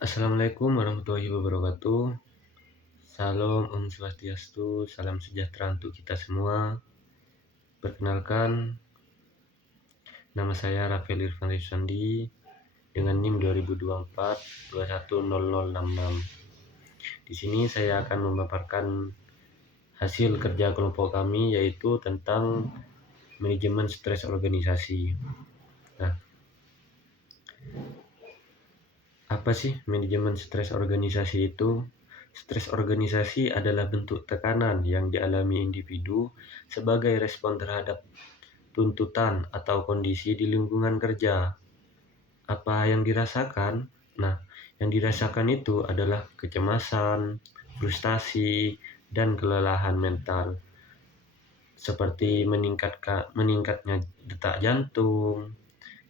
Assalamualaikum warahmatullahi wabarakatuh. Salam Om Swastiastu, salam sejahtera untuk kita semua. Perkenalkan, nama saya Rafael Irfan Rizwandi dengan NIM 2024-210066. Di sini saya akan memaparkan hasil kerja kelompok kami, yaitu tentang manajemen stres organisasi. Nah, apa sih manajemen stres organisasi itu? Stres organisasi adalah bentuk tekanan yang dialami individu sebagai respon terhadap tuntutan atau kondisi di lingkungan kerja. Apa yang dirasakan? Nah, yang dirasakan itu adalah kecemasan, frustasi, dan kelelahan mental, seperti meningkatnya detak jantung,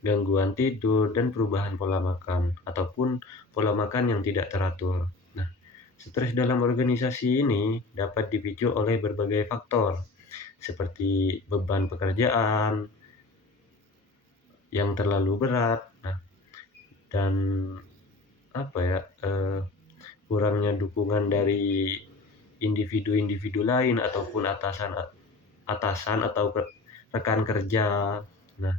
gangguan tidur, dan perubahan pola makan ataupun pola makan yang tidak teratur. Nah, stres dalam organisasi ini dapat dipicu oleh berbagai faktor seperti beban pekerjaan yang terlalu berat, dan kurangnya dukungan dari individu-individu lain ataupun atasan atau rekan kerja. Nah,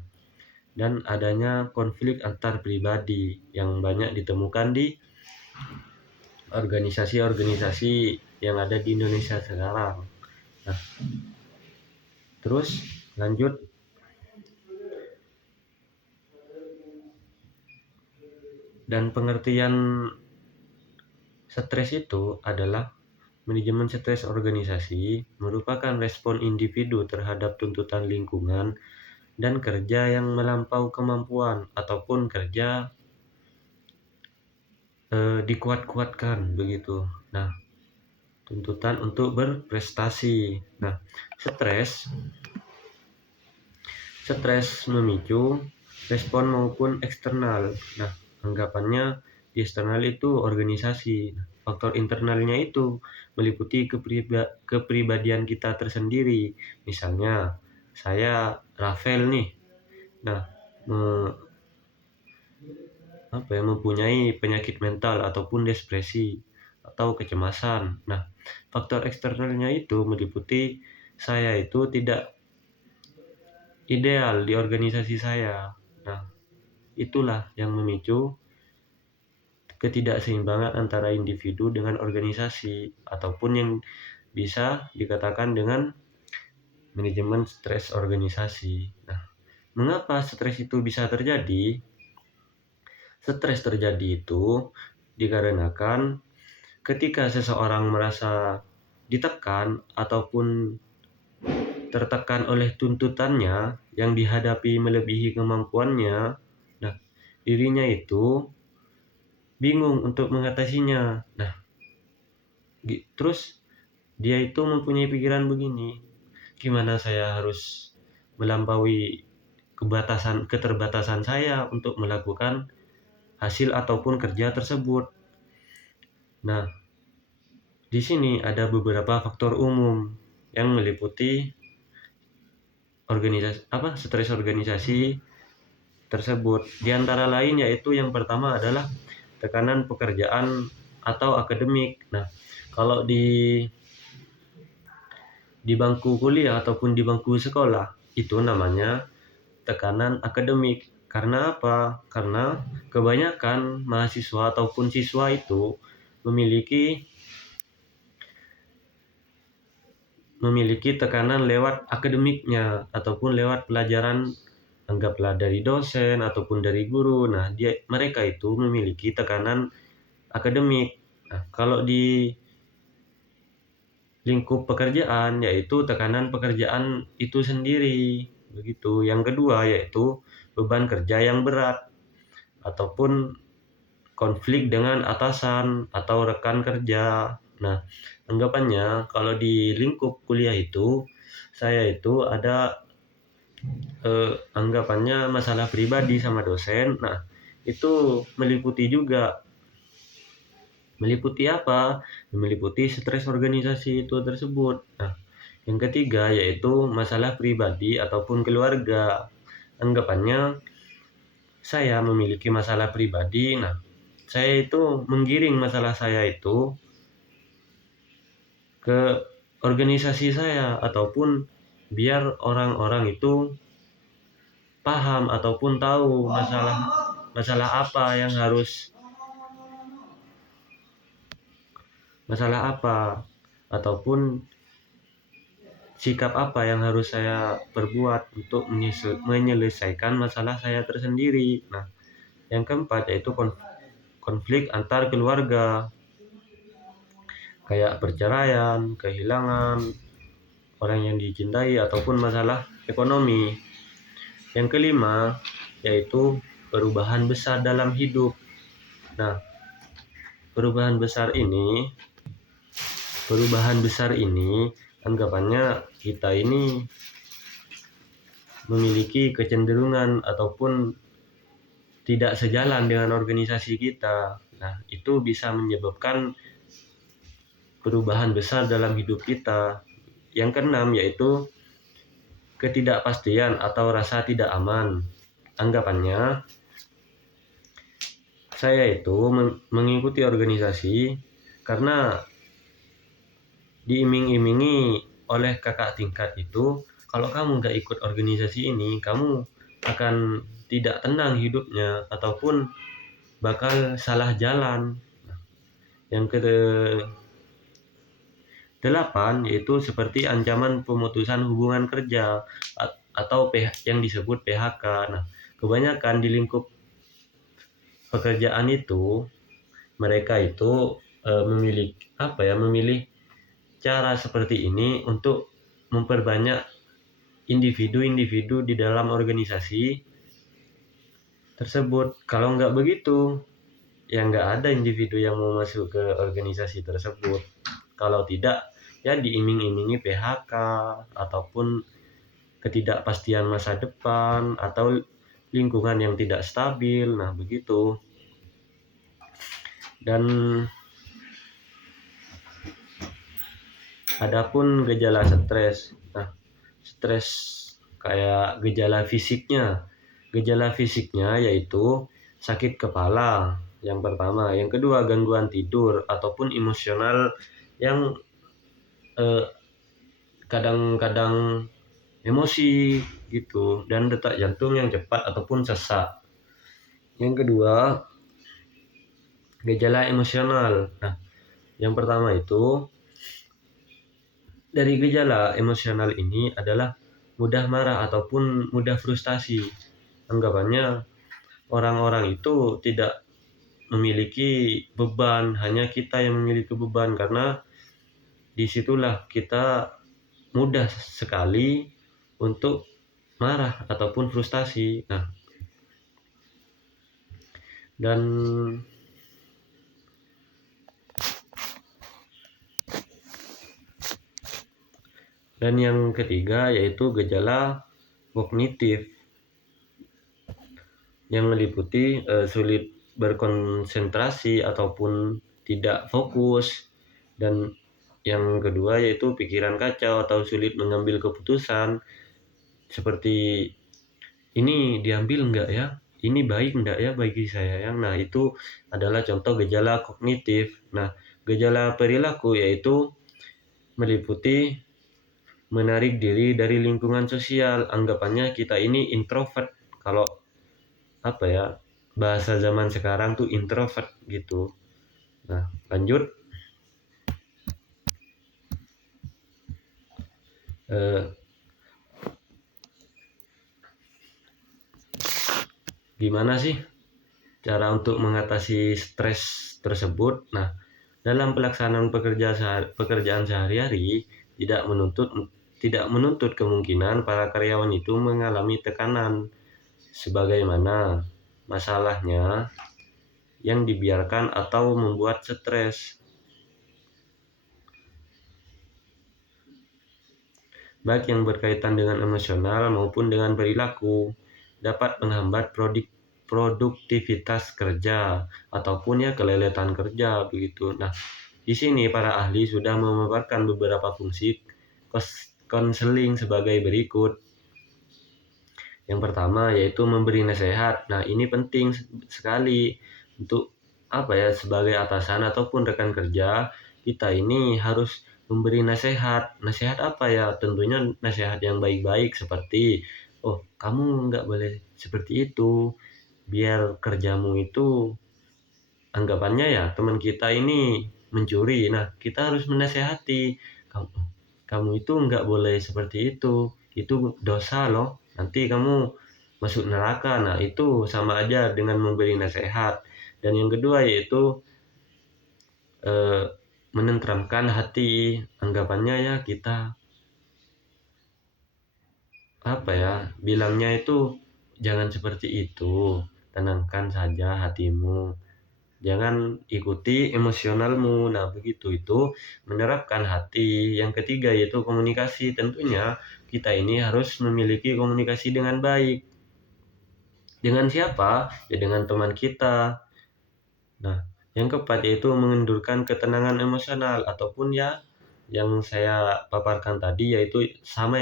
dan adanya konflik antar pribadi yang banyak ditemukan di organisasi-organisasi yang ada di Indonesia sekarang. Nah, terus lanjut, dan pengertian stres itu adalah manajemen stres organisasi merupakan respon individu terhadap tuntutan lingkungan dan kerja yang melampaui kemampuan ataupun kerja dikuat-kuatkan begitu. Nah, tuntutan untuk berprestasi. Nah, stres memicu respon maupun eksternal. Nah, anggapannya di eksternal itu organisasi. Faktor internalnya itu meliputi kepribadian kita tersendiri. Misalnya, saya Rafael nih. Nah, mempunyai penyakit mental ataupun depresi atau kecemasan. Nah, faktor eksternalnya itu meliputi saya itu tidak ideal di organisasi saya. Nah, itulah yang memicu ketidakseimbangan antara individu dengan organisasi, ataupun yang bisa dikatakan dengan manajemen stres organisasi. Nah, mengapa stres itu bisa terjadi? Stres terjadi itu dikarenakan ketika seseorang merasa ditekan ataupun tertekan oleh tuntutannya yang dihadapi melebihi kemampuannya, nah, dirinya itu bingung untuk mengatasinya. Nah, terus dia itu mempunyai pikiran begini, gimana saya harus melampaui keterbatasan saya untuk melakukan hasil ataupun kerja tersebut. Nah, di sini ada beberapa faktor umum yang meliputi stres organisasi tersebut. Di antara lain yaitu yang pertama adalah tekanan pekerjaan atau akademik. Nah, kalau di bangku kuliah ataupun di bangku sekolah itu namanya tekanan akademik. Karena apa? Karena kebanyakan mahasiswa ataupun siswa itu memiliki tekanan lewat akademiknya ataupun lewat pelajaran, anggaplah dari dosen ataupun dari guru. Nah, mereka itu memiliki tekanan akademik. Nah, kalau di lingkup pekerjaan yaitu tekanan pekerjaan itu sendiri begitu. Yang kedua yaitu beban kerja yang berat ataupun konflik dengan atasan atau rekan kerja. Nah, anggapannya kalau di lingkup kuliah itu saya itu ada anggapannya masalah pribadi sama dosen. Nah, itu meliputi apa? Meliputi stres organisasi itu tersebut. Nah, yang ketiga yaitu masalah pribadi ataupun keluarga. Anggapannya saya memiliki masalah pribadi. Nah, saya itu menggiring masalah saya itu ke organisasi saya, ataupun biar orang-orang itu paham ataupun tahu masalah apa yang harus masalah apa ataupun sikap apa yang harus saya perbuat untuk menyelesaikan masalah saya tersendiri. Nah, yang keempat yaitu konflik antar keluarga, kayak perceraian, kehilangan orang yang dicintai, ataupun masalah ekonomi. Yang kelima yaitu perubahan besar dalam hidup. Nah, perubahan besar ini anggapannya kita ini memiliki kecenderungan ataupun tidak sejalan dengan organisasi kita. Nah, itu bisa menyebabkan perubahan besar dalam hidup kita. Yang keenam yaitu ketidakpastian atau rasa tidak aman. Anggapannya saya itu mengikuti organisasi karena diiming-imingi oleh kakak tingkat itu, kalau kamu gak ikut organisasi ini, kamu akan tidak tenang hidupnya ataupun bakal salah jalan. Yang ke-8 yaitu seperti ancaman pemutusan hubungan kerja atau yang disebut PHK. Nah, kebanyakan di lingkup pekerjaan itu mereka itu memilih cara seperti ini untuk memperbanyak individu-individu di dalam organisasi tersebut. Kalau nggak begitu, ya nggak ada individu yang mau masuk ke organisasi tersebut. Kalau tidak, ya diiming-imingi PHK ataupun ketidakpastian masa depan atau lingkungan yang tidak stabil. Nah, begitu. Dan adapun gejala stres. Nah, stres kayak gejala fisiknya. Gejala fisiknya yaitu sakit kepala yang pertama, yang kedua gangguan tidur ataupun emosional yang kadang-kadang emosi gitu, dan detak jantung yang cepat ataupun sesak. Yang kedua gejala emosional. Nah, yang pertama itu dari gejala emosional ini adalah mudah marah ataupun mudah frustasi. Anggapannya orang-orang itu tidak memiliki beban, hanya kita yang memiliki beban, karena disitulah kita mudah sekali untuk marah ataupun frustasi. Nah, dan yang ketiga yaitu gejala kognitif yang meliputi sulit berkonsentrasi ataupun tidak fokus, dan yang kedua yaitu pikiran kacau atau sulit mengambil keputusan, seperti ini diambil enggak ya, ini baik enggak ya bagi saya yang. Nah, itu adalah contoh gejala kognitif. Nah, gejala perilaku yaitu meliputi menarik diri dari lingkungan sosial. Anggapannya kita ini introvert, kalau bahasa zaman sekarang tuh introvert gitu. Nah, lanjut. Gimana sih cara untuk mengatasi stres tersebut? Nah, dalam pelaksanaan pekerjaan sehari-hari tidak menuntut kemungkinan para karyawan itu mengalami tekanan, sebagaimana masalahnya yang dibiarkan atau membuat stres, baik yang berkaitan dengan emosional maupun dengan perilaku, dapat menghambat produktivitas kerja ataupun ya keleletan kerja begitu. Nah, di sini para ahli sudah memaparkan beberapa fungsi konseling sebagai berikut. Yang pertama yaitu memberi nasihat. Nah, ini penting sekali untuk sebagai atasan ataupun rekan kerja, kita ini harus memberi nasihat. Nasihat apa ya? Tentunya nasihat yang baik-baik seperti, "Oh, kamu nggak boleh seperti itu, biar kerjamu itu." Anggapannya ya teman kita ini mencuri. Nah, kita harus menasehati, "Kamu kamu itu nggak boleh seperti itu dosa loh, nanti kamu masuk neraka." Nah, itu sama aja dengan memberi nasihat. Dan yang kedua yaitu eh, menenteramkan hati. Anggapannya ya kita bilangnya itu jangan seperti itu, tenangkan saja hatimu, jangan ikuti emosionalmu. Nah, begitu itu menerapkan hati. Yang ketiga yaitu komunikasi. Tentunya kita ini harus memiliki komunikasi dengan baik. Dengan siapa? Ya dengan teman kita. Nah, yang keempat yaitu mengendurkan ketenangan emosional, ataupun ya yang saya paparkan tadi, yaitu sama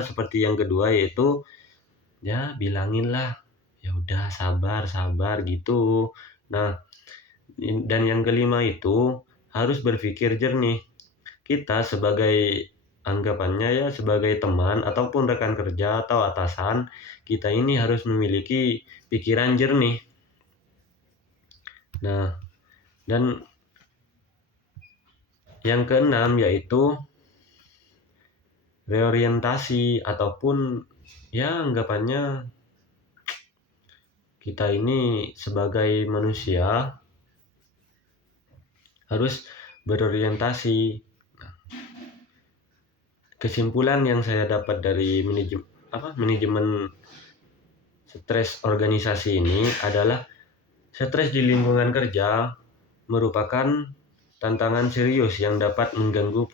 seperti yang kedua, yaitu ya bilanginlah, ya udah sabar sabar gitu. Nah, dan yang kelima itu harus berpikir jernih. Kita sebagai anggapannya ya sebagai teman ataupun rekan kerja atau atasan, kita ini harus memiliki pikiran jernih. Nah, dan yang keenam yaitu reorientasi, ataupun ya anggapannya kita ini sebagai manusia harus berorientasi. Kesimpulan yang saya dapat dari manajemen stres organisasi ini adalah stres di lingkungan kerja merupakan tantangan serius yang dapat mengganggu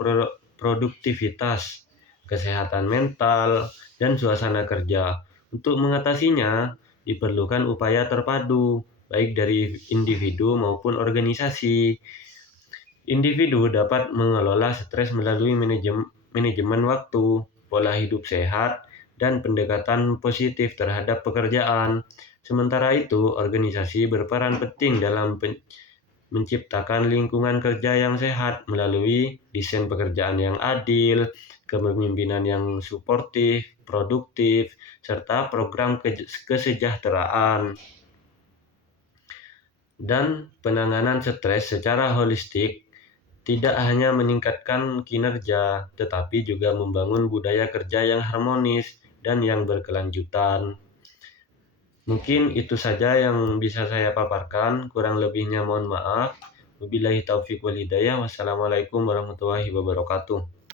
produktivitas, kesehatan mental, dan suasana kerja. Untuk mengatasinya, diperlukan upaya terpadu, baik dari individu maupun organisasi. Individu dapat mengelola stres melalui manajemen waktu, pola hidup sehat, dan pendekatan positif terhadap pekerjaan. Sementara itu, organisasi berperan penting dalam menciptakan lingkungan kerja yang sehat melalui desain pekerjaan yang adil, kepemimpinan yang suportif, produktif, serta program kesejahteraan. Dan penanganan stres secara holistik tidak hanya meningkatkan kinerja, tetapi juga membangun budaya kerja yang harmonis dan yang berkelanjutan. Mungkin itu saja yang bisa saya paparkan, kurang lebihnya mohon maaf. Wabillahi taufiq wal hidayah. Wassalamualaikum warahmatullahi wabarakatuh.